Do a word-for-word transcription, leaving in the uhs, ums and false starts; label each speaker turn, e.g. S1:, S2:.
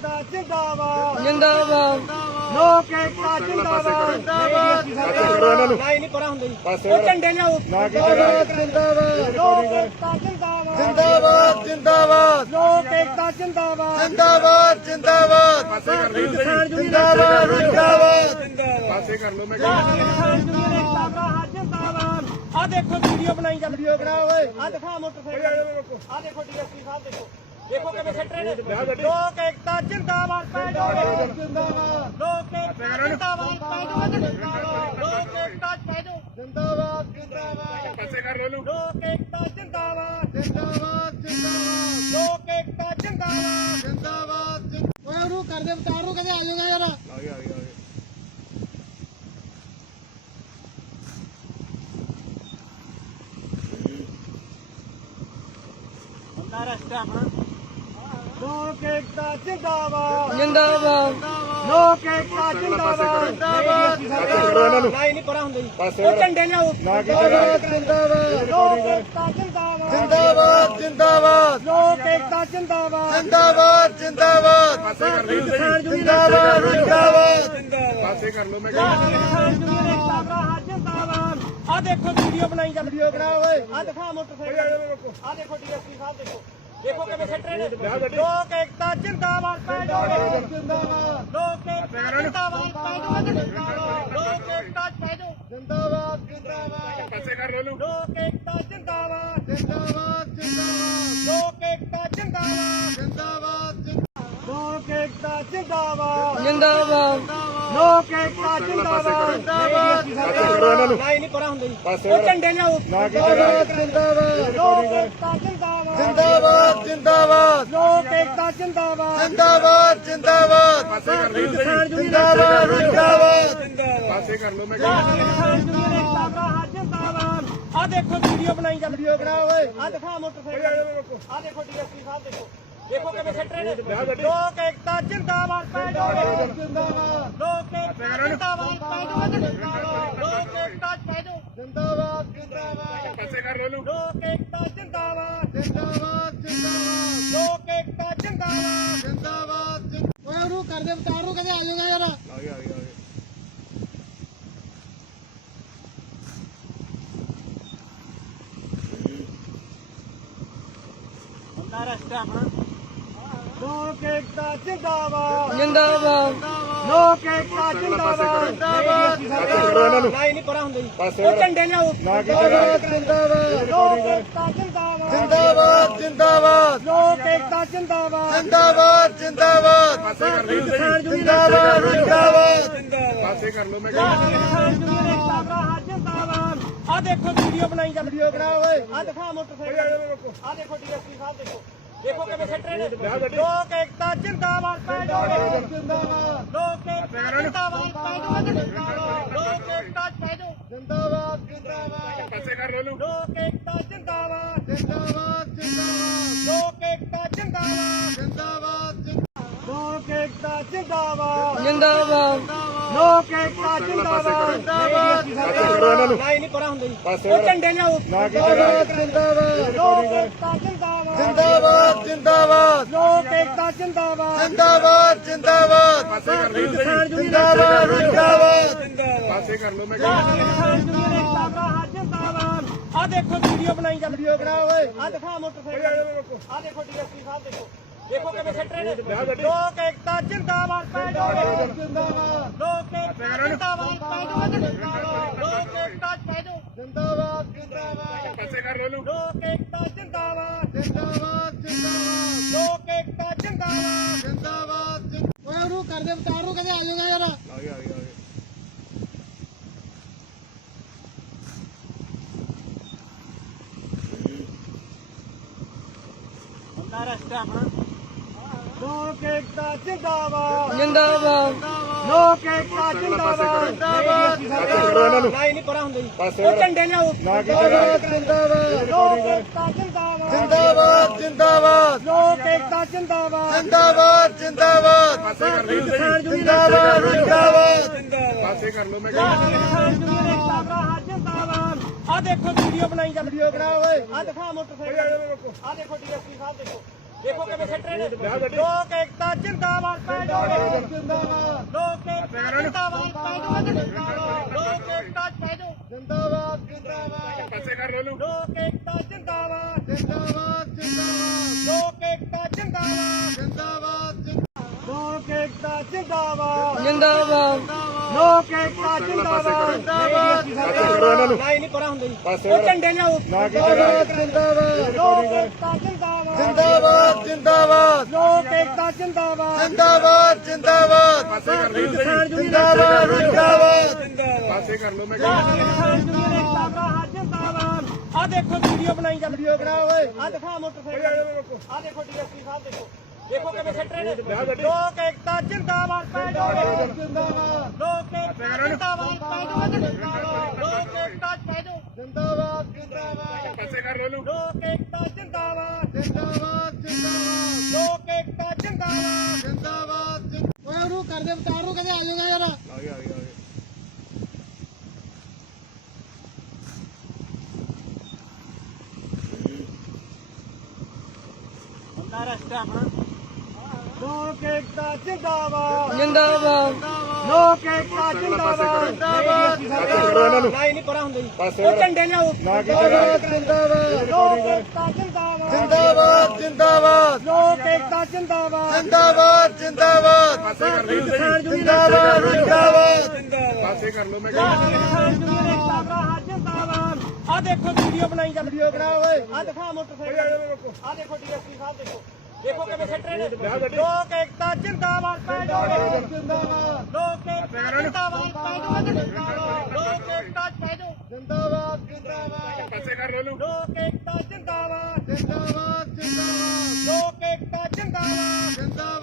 S1: ਏਕਤਾ ਜਿੰਦਾਬਾਦ
S2: ਜਿੰਦਾਬਾਦ
S1: ਲੋਕ ਏਕਤਾ ਜਿੰਦਾਬਾਦ ਜਿੰਦਾਬਾਦ ਨਹੀਂ ਨਹੀਂ ਪਰਾ ਹੁੰਦਾ ਜੀ ਉਹ ਝੰਡੇ ਲਿਆਓ ਜਿੰਦਾਬਾਦ ਜਿੰਦਾਬਾਦ ਲੋਕ ਏਕਤਾ ਜਿੰਦਾਬਾਦ ਜਿੰਦਾਬਾਦ ਜਿੰਦਾਬਾਦ ਲੋਕ ਏਕਤਾ ਜਿੰਦਾਬਾਦ ਜਿੰਦਾਬਾਦ ਜਿੰਦਾਬਾਦ ਜਿੰਦਾਬਾਦ ਜਿੰਦਾਬਾਦ
S3: ਪਾਸੇ ਕਰ ਲਓ ਮੈਂ
S1: ਜਿੰਦਾਬਾਦ ਆ ਦੇਖੋ ਵੀਡੀਓ ਬਣਾਈ ਜਾਂਦੀ ਵੀਡੀਓ ਬਣਾ ਓਏ ਆ ਦਿਖਾ ਮੋਟਰਸਾਈਕਲ ਆ ਦੇਖੋ ਡੀਐਸਪੀ ਸਾਹਿਬ ਦੇਖੋ ਦੇਖੋ ਕਿਵੇਂ ਸੱਟ ਰਹੇ ਨੇ ਲੋਕ ਏਕਤਾ ਜਿੰਦਾਬਾਦ ਪੈ ਜਾਓ ਜਿੰਦਾਬਾਦ ਲੋਕ ਏਕਤਾ ਜਿੰਦਾਬਾਦ ਪੈ ਜਾਓ ਲੋਕ ਏਕਤਾ ਪੈ ਜਾਓ ਜਿੰਦਾਬਾਦ ਜਿੰਦਾਬਾਦ
S3: ਪਾਸੇ ਕਰ ਲਓ
S1: ਲੋਕ ਏਕਤਾ ਜਿੰਦਾਬਾਦ ਜਿੰਦਾਬਾਦ ਜਿੰਦਾਬਾਦ ਲੋਕ ਏਕਤਾ ਜਿੰਦਾਬਾਦ ਜਿੰਦਾਬਾਦ ਓਏ ਉਹਨੂੰ ਕਰਦੇ ਵਿਚਾਰ ਨੂੰ ਕਦੇ ਆ ਜਾਊਗਾ ਯਾਰ
S3: ਆ ਗਿਆ ਆ ਗਿਆ
S1: ਬੰਦਾ ਰਸਤਾ ਆਪਣਾ ਲੋਕ ਏਕਤਾ ਜਿੰਦਾਬਾਦ
S2: ਜਿੰਦਾਬਾਦ
S1: ਲੋਕ ਏਕਤਾ ਜਿੰਦਾਬਾਦ ਜਿੰਦਾਬਾਦ ਨਹੀਂ ਨਹੀਂ ਪਰਾ ਹੁੰਦਾ ਜੀ ਉਹ ਝੰਡੇ ਲਿਆਓ ਜਿੰਦਾਬਾਦ ਜਿੰਦਾਬਾਦ ਲੋਕ ਏਕਤਾ ਜਿੰਦਾਬਾਦ ਜਿੰਦਾਬਾਦ ਜਿੰਦਾਬਾਦ ਲੋਕ ਏਕਤਾ ਜਿੰਦਾਬਾਦ ਜਿੰਦਾਬਾਦ ਜਿੰਦਾਬਾਦ ਜਿੰਦਾਬਾਦ ਜਿੰਦਾਬਾਦ
S3: ਪਾਸੇ ਕਰ ਲਓ ਮੈਂ
S1: ਜਿੰਦਾਬਾਦ ਆ ਦੇਖੋ ਵੀਡੀਓ ਬਣਾਈ ਜਾਂਦੀ ਵੀਡੀਓ ਬਣਾ ਓਏ ਆ ਦਿਖਾ ਮੋਟਰਸਾਈਕਲ ਆ ਦੇਖੋ ਡੀਐਸਪੀ ਸਾਹਿਬ ਦੇਖੋ ਦੇਖੋ ਕਿਵੇਂ ਸੱਟ ਰਹੇ ਨੇ ਲੋਕ ਏਕਤਾ ਜਿੰਦਾਬਾਦ ਪੈ ਜਾਓ ਜਿੰਦਾਬਾਦ ਲੋਕ ਏਕਤਾ ਜਿੰਦਾਬਾਦ ਪੈ ਜਾਓ ਲੋਕ ਏਕਤਾ ਪੈ ਜਾਓ ਜਿੰਦਾਬਾਦ ਜਿੰਦਾਬਾਦ
S3: ਪਾਸੇ ਕਰ ਲਓ
S1: ਲੋਕ ਏਕਤਾ ਜਿੰਦਾਬਾਦ ਜਿੰਦਾਬਾਦ ਜਿੰਦਾਬਾਦ ਲੋਕ ਏਕਤਾ ਜਿੰਦਾਬਾਦ ਜਿੰਦਾਬਾਦ ਲੋਕ ਏਕਤਾ ਜਿੰਦਾਬਾਦ
S2: ਜਿੰਦਾਬਾਦ
S1: ਲੋਕ ਏਕਤਾ ਜਿੰਦਾਬਾਦ ਜਿੰਦਾਬਾਦ ਨਹੀਂ ਨਹੀਂ ਪਰਾ ਹੁੰਦਾ ਜੀ ਉਹ ਝੰਡੇ ਲਿਆਓ ਜਿੰਦਾਬਾਦ ਜਿੰਦਾਬਾਦ ਲੋਕ ਏਕਤਾ ਜਿੰਦਾਬਾਦ ਜਿੰਦਾਬਾਦ ਜਿੰਦਾਬਾਦ ਲੋਕ ਏਕਤਾ ਜਿੰਦਾਬਾਦ ਜਿੰਦਾਬਾਦ ਜਿੰਦਾਬਾਦ ਜਿੰਦਾਬਾਦ ਜਿੰਦਾਬਾਦ
S3: ਪਾਸੇ ਕਰ ਲਓ ਮੈਂ
S1: ਜਿੰਦਾਬਾਦ ਆ ਦੇਖੋ ਵੀਡੀਓ ਬਣਾਈ ਜਾਂਦੀ ਵੀਡੀਓ ਬਣਾ ਓਏ ਆ ਦਿਖਾ ਮੋਟਰਸਾਈਕਲ ਆ ਦੇਖੋ ਡੀਐਸਪੀ ਸਾਹਿਬ ਦੇਖੋ ਦੇਖੋ ਕਿਵੇਂ ਸੱਟ ਰਹੇ ਨੇ ਲੋਕ ਏਕਤਾ ਜਿੰਦਾਬਾਦ ਪੈ ਜਾਓ ਜਿੰਦਾਬਾਦ ਲੋਕ ਏਕਤਾ ਜਿੰਦਾਬਾਦ ਪੈ ਜਾਓ ਲੋਕ ਏਕਤਾ ਪੈ ਜਾਓ ਜਿੰਦਾਬਾਦ ਜਿੰਦਾਬਾਦ
S3: ਪਾਸੇ ਕਰ ਲਓ
S1: ਲੋਕ ਏਕਤਾ ਜਿੰਦਾਬਾਦ ਜਿੰਦਾਬਾਦ ਜਿੰਦਾਬਾਦ ਲੋਕ ਏਕਤਾ ਜਿੰਦਾਬਾਦ ਜਿੰਦਾਬਾਦ ਓਏ ਉਹਨੂੰ ਕਰਦੇ ਵਿਚਾਰ ਨੂੰ ਕਦੇ ਆ ਜਾਊਗਾ ਯਾਰ
S3: ਆ ਗਿਆ ਆ ਗਿਆ
S1: ਬੰਦਾ ਰਸਤਾ ਆਪਣਾ ਲੋਕ ਏਕਤਾ ਜਿੰਦਾਬਾਦ
S2: ਜਿੰਦਾਬਾਦ
S1: ਲੋਕ ਏਕਤਾ ਜਿੰਦਾਬਾਦ ਜਿੰਦਾਬਾਦ ਨਹੀਂ ਨਹੀਂ ਪਰਾ ਹੁੰਦਾ ਜੀ ਉਹ ਝੰਡੇ ਲਿਆਓ ਜਿੰਦਾਬਾਦ ਜਿੰਦਾਬਾਦ ਲੋਕ ਏਕਤਾ ਜਿੰਦਾਬਾਦ ਜਿੰਦਾਬਾਦ ਜਿੰਦਾਬਾਦ ਲੋਕ ਏਕਤਾ ਜਿੰਦਾਬਾਦ ਜਿੰਦਾਬਾਦ ਜਿੰਦਾਬਾਦ ਜਿੰਦਾਬਾਦ ਜਿੰਦਾਬਾਦ
S3: ਪਾਸੇ ਕਰ ਲਓ ਮੈਂ
S1: ਜਿੰਦਾਬਾਦ ਆ ਦੇਖੋ ਵੀਡੀਓ ਬਣਾਈ ਜਾਂਦੀ ਵੀਡੀਓ ਬਣਾ ਓਏ ਆ ਦਿਖਾ ਮੋਟਰਸਾਈਕਲ ਆ ਦੇਖੋ ਡੀਐਸਪੀ ਸਾਹਿਬ ਦੇਖੋ ਦੇਖੋ ਕਿਵੇਂ ਸੱਟ ਰਹੇ ਨੇ ਲੋਕ ਏਕਤਾ ਜਿੰਦਾਬਾਦ ਪੈ ਜਾਓ ਜਿੰਦਾਬਾਦ ਲੋਕ ਏਕਤਾ ਜਿੰਦਾਬਾਦ ਪੈ ਜਾਓ ਲੋਕ ਏਕਤਾ ਪੈ ਜਾਓ ਜਿੰਦਾਬਾਦ ਜਿੰਦਾਬਾਦ
S3: ਪਾਸੇ ਕਰ ਲਓ
S1: ਲੋਕ ਏਕਤਾ ਜਿੰਦਾਬਾਦ ਜਿੰਦਾਬਾਦ ਜਿੰਦਾਬਾਦ ਲੋਕ ਏਕਤਾ ਜਿੰਦਾਬਾਦ ਜਿੰਦਾਬਾਦ ਲੋਕ ਏਕਤਾ ਜਿੰਦਾਬਾਦ
S2: ਜਿੰਦਾਬਾਦ
S1: ਲੋਕ ਏਕਤਾ ਜਿੰਦਾਬਾਦ ਜਿੰਦਾਬਾਦ ਨਹੀਂ ਨਹੀਂ ਪਰਾ ਹੁੰਦਾ ਜੀ ਉਹ ਝੰਡੇ ਲਿਆਓ ਜਿੰਦਾਬਾਦ ਜਿੰਦਾਬਾਦ ਲੋਕ ਏਕਤਾ ਜਿੰਦਾਬਾਦ ਜਿੰਦਾਬਾਦ ਜਿੰਦਾਬਾਦ ਲੋਕ ਏਕਤਾ ਜਿੰਦਾਬਾਦ ਜਿੰਦਾਬਾਦ ਜਿੰਦਾਬਾਦ ਜਿੰਦਾਬਾਦ ਜਿੰਦਾਬਾਦ
S3: ਪਾਸੇ ਕਰ ਲਓ ਮੈਂ
S1: ਜਿੰਦਾਬਾਦ ਆ ਦੇਖੋ ਵੀਡੀਓ ਬਣਾਈ ਜਾਂਦੀ ਵੀਡੀਓ ਬਣਾ ਓਏ ਆ ਦਿਖਾ ਮੋਟਰਸਾਈਕਲ ਆ ਦੇਖੋ ਡੀਐਸਪੀ ਸਾਹਿਬ ਦੇਖੋ ਦੇਖੋ ਕਿਵੇਂ ਸੱਟ ਰਹੇ ਨੇ ਲੋਕ ਏਕਤਾ ਜਿੰਦਾਬਾਦ ਪੈ ਜਾਓ ਜਿੰਦਾਬਾਦ ਲੋਕ ਏਕਤਾ ਜਿੰਦਾਬਾਦ ਪੈ ਜਾਓ ਲੋਕ ਏਕਤਾ ਪੈ ਜਾਓ ਜਿੰਦਾਬਾਦ ਜਿੰਦਾਬਾਦ
S3: ਪਾਸੇ ਕਰ ਲਓ
S1: ਲੋਕ ਏਕਤਾ ਜਿੰਦਾਬਾਦ ਜਿੰਦਾਬਾਦ ਜਿੰਦਾਬਾਦ ਲੋਕ ਏਕਤਾ ਜਿੰਦਾਬਾਦ ਜਿੰਦਾਬਾਦ ਓਏ ਉਹਨੂੰ ਕਰਦੇ ਵਿਚਾਰ ਨੂੰ ਕਦੇ ਆ ਜਾਊਗਾ ਯਾਰ
S3: ਆ ਗਿਆ ਆ ਗਿਆ
S1: ਬੰਦਾ ਰਸਤਾ ਆਪਣਾ ਲੋਕ ਏਕਤਾ ਜਿੰਦਾਬਾਦ
S2: ਜਿੰਦਾਬਾਦ
S1: ਲੋਕ ਏਕਤਾ ਜਿੰਦਾਬਾਦ ਜਿੰਦਾਬਾਦ ਨਹੀਂ ਨਹੀਂ ਪਰਾ ਹੁੰਦਾ ਜੀ ਉਹ ਝੰਡੇ ਲਿਆਓ ਜਿੰਦਾਬਾਦ ਜਿੰਦਾਬਾਦ ਲੋਕ ਏਕਤਾ ਜਿੰਦਾਬਾਦ ਜਿੰਦਾਬਾਦ ਜਿੰਦਾਬਾਦ ਲੋਕ ਏਕਤਾ ਜਿੰਦਾਬਾਦ ਜਿੰਦਾਬਾਦ ਜਿੰਦਾਬਾਦ ਜਿੰਦਾਬਾਦ ਜਿੰਦਾਬਾਦ
S3: ਪਾਸੇ ਕਰ ਲਓ ਮੈਂ
S1: ਜਿੰਦਾਬਾਦ ਆ ਦੇਖੋ ਵੀਡੀਓ ਬਣਾਈ ਜਾਂਦੀ ਵੀਡੀਓ ਬਣਾ ਓਏ ਆ ਦਿਖਾ ਮੋਟਰਸਾਈਕਲ ਆ ਦੇਖੋ ਡੀਐਸਪੀ ਸਾਹਿਬ ਦੇਖੋ ਦੇਖੋ ਕਿਵੇਂ ਸੱਟ ਰਹੇ ਨੇ ਲੋਕ ਏਕਤਾ ਜਿੰਦਾਬਾਦ ਪੈ ਜਾਓ ਜਿੰਦਾਬਾਦ ਲੋਕ ਏਕਤਾ ਜਿੰਦਾਬਾਦ ਪੈ ਜਾਓ ਲੋਕ ਏਕਤਾ ਪੈ ਜਾਓ ਜਿੰਦਾਬਾਦ ਜਿੰਦਾਬਾਦ
S3: ਪਾਸੇ ਕਰ ਲੋ ਇਹਨੂੰ
S1: ਲੋਕ ਏਕਤਾ ਜਿੰਦਾਬਾਦ ਜਿੰਦਾਬਾਦ ਜਿੰਦਾਬਾਦ ਲੋਕ ਏਕਤਾ ਜਿੰਦਾਬਾਦ ਜਿੰਦਾਬਾਦ ਲੋਕ ਏਕਤਾ ਜਿੰਦਾਬਾਦ
S2: ਜਿੰਦਾਬਾਦ
S1: ਲੋਕ ਏਕਤਾ ਜਿੰਦਾਬਾਦ ਜਿੰਦਾਬਾਦ ਨਹੀਂ ਨਹੀਂ ਪਰਾਂ ਹੁੰਦੇ ਜੀ ਉਹ ਝੰਡੇ ਲਿਆਓ ਜਿੰਦਾਬਾਦ ਜਿੰਦਾਬਾਦ ਲੋਕ ਏਕਤਾ ਜਿੰਦਾਬਾਦ ਜਿੰਦਾਬਾਦ ਜਿੰਦਾਬਾਦ ਲੋਕ ਏਕਤਾ ਜਿੰਦਾਬਾਦ ਜਿੰਦਾਬਾਦ ਜਿੰਦਾਬਾਦ
S3: ਪਾਸੇ ਕਰ ਲੋ
S1: ਜਿੰਦਾਬਾਦ ਜਿੰਦਾਬਾਦ
S3: ਪਾਸੇ ਕਰ ਲੋ ਮੈਂ
S1: ਜਿੰਦਾਬਾਦ ਆ ਦੇਖੋ ਵੀਡੀਓ ਬਣਾਈ ਚੱਲ ਵੀਡੀਓ ਬਣਾ ਓਏ ਆ ਦਿਖਾ ਮੋਟਰਸਾਈਕਲ ਆ ਦੇਖੋ ਡੀਐਸਪੀ ਸਾਹਿਬ ਦੇਖੋ ਦੇਖੋ ਕਿਵੇਂ ਸੱਟ ਰਹੇ ਨੇ ਲੋਕ ਏਕਤਾ ਜਿੰਦਾਬਾਦ ਪੈ ਜਾਓ ਜਿੰਦਾਬਾਦ ਲੋਕ ਏਕਤਾ ਜਿੰਦਾਬਾਦ ਪੈ ਜਾਓ ਲੋਕ ਏਕਤਾ ਪੈ ਜਾਓ ਜਿੰਦਾਬਾਦ ਜਿੰਦਾਬਾਦ
S3: ਪਾਸੇ ਕਰ ਲੋ ਇਹਨੂੰ
S1: ਲੋਕ ਏਕਤਾ ਜਿੰਦਾਬਾਦ ਜਿੰਦਾਬਾਦ ਜਿੰਦਾਬਾਦ ਲੋਕ ਏਕਤਾ ਜਿੰਦਾਬਾਦ ਜਿੰਦਾਬਾਦ ਓਏ ਉਹਨੂੰ ਕਰਦੇ ਵਿਚਾਰ ਨੂੰ ਕਦੇ ਆ ਜਾਊਗਾ ਯਾਰ
S3: ਆ ਗਿਆ ਆ ਗਿਆ
S1: ਬੰਦਾ ਰਸਤਾ ਆਪਣਾ ਲੋਕ ਏਕਤਾ ਜਿੰਦਾਬਾਦ
S2: ਜਿੰਦਾਬਾਦ
S1: ਲੋਕ ਏਕਤਾ ਜਿੰਦਾਬਾਦ ਜਿੰਦਾਬਾਦ ਨਹੀਂ ਨਹੀਂ ਪਰਾਂ ਹੁੰਦੇ ਜੀ ਉਹ ਝੰਡੇ ਲਿਆਓ ਜਿੰਦਾਬਾਦ ਜਿੰਦਾਬਾਦ ਲੋਕ ਏਕਤਾ ਜਿੰਦਾਬਾਦ ਜਿੰਦਾਬਾਦ ਜਿੰਦਾਬਾਦ ਲੋਕ ਏਕਤਾ ਜਿੰਦਾਬਾਦ ਜਿੰਦਾਬਾਦ ਜਿੰਦਾਬਾਦ
S3: ਪਾਸੇ ਕਰ ਲੋ
S1: ਜਿੰਦਾਬਾਦ ਜਿੰਦਾਬਾਦ
S3: ਪਾਸੇ ਕਰ ਲੋ ਮੈਂ
S1: ਜਿੰਦਾਬਾਦ ਆ ਦੇਖੋ ਵੀਡੀਓ ਬਣਾਈ ਚੱਲ ਵੀਡੀਓ ਬਣਾ ਓਏ ਆ ਦਿਖਾ ਮੋਟਰਸਾਈਕਲ ਆ ਦੇਖੋ ਡੀਐਸਪੀ ਸਾਹਿਬ ਦੇਖੋ ਦੇਖੋ ਕਿਵੇਂ ਸੱਟ ਰਹੇ ਨੇ ਲੋਕ ਏਕਤਾ ਜਿੰਦਾਬਾਦ ਪੈ ਜਾਓ ਜਿੰਦਾਬਾਦ ਲੋਕ ਏਕਤਾ ਜਿੰਦਾਬਾਦ ਪੈ ਜਾਓ ਲੋਕ ਏਕਤਾ ਪੈ ਜਾਓ ਜਿੰਦਾਬਾਦ ਜਿੰਦਾਬਾਦ
S3: ਪਾਸੇ ਕਰ ਲੋ ਇਹਨੂੰ
S1: ਲੋਕ ਏਕਤਾ ਜਿੰਦਾਬਾਦ ਜਿੰਦਾਬਾਦ ਜਿੰਦਾਬਾਦ ਲੋਕ ਏਕਤਾ ਜਿੰਦਾਬਾਦ ਜਿੰਦਾਬਾਦ